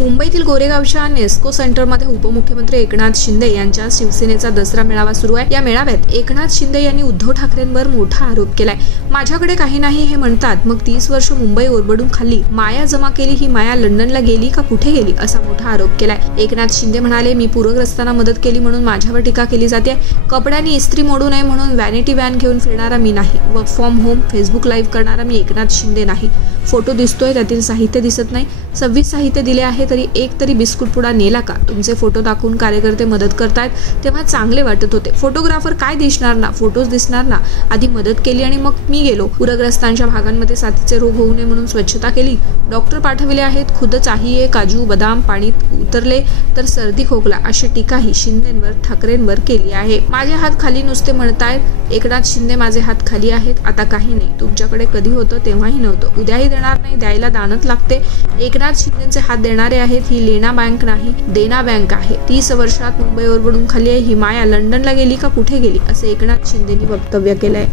मुंबईतील गोरेगावच्या नेस्को सेंटरमध्ये उपमुख्यमंत्री एकनाथ शिंदे यांच्या शिवसेनेचा दसरा मेळावा सुरू आहे। या मेळाव्यात एकनाथ शिंदे यांनी उद्धव ठाकरेंवर मोठा आरोप केलाय। माझ्याकडे काही नाही हे म्हणतात, मग 30 वर्ष मुंबई ओरबडून खाल्ली, माया जमा केली, ही माया लंडनला गेली का कुठे गेली असा मोठा आरोप केलाय। एकनाथ शिंदे म्हणाले, मी पूरग्रस्तांना मदत केली म्हणून माझ्यावर टीका केली जाते। कपड्यांनी इस्त्री मोडू नये म्हणून व्हॅनिटी व्हॅन घेऊन फिरणारा मी नाही। Work from home Facebook live करणारा मी एकनाथ शिंदे नाही। फोटो दिसतोय, त्यातील साहित्य दिसत नाही। 26 साहित्य दिले आहे तरी एक तरी बिस्कुट पुडा नेला का? तुमचे फोटो दाखवून कार्यकर्ते मदत करतायत तेव्हा चांगले वाटत होते। फोटोग्राफर काय दिसणार ना, फोटोज दिसणार ना। आधी मदत केली आणि मग मी गेलो। पूरग्रस्तांच्या भागांमध्ये साथीचे रोग होऊ नये म्हणून स्वच्छता केली। डॉक्टर पाठवले आहेत। खुद चाहिए काजू बदाम पाणीत उतरले तर सर्दी खोकला अशी टीकाही शिंदेंवर ठाकरेंवर केली आहे। माझे हात खाली नुसते म्हणतायत एकनाथ शिंदे, माझे हात खाली आहेत। आता काही नाही, तुमच्याकडे कधी होतं तेव्हाही नव्हतं, उद्याही देणार नाही, द्यायला दानत लागते। एकनाथ शिंदेचे हात देणारे आहेत। ही लेना बँक नाही, देना बँक आहे। 30 वर्षात मुंबई ओरबडून खाल्ली आहे, ही माया लंडनला गेली का कुठे गेली असे एकनाथ शिंदेंनी वक्तव्य केलंय।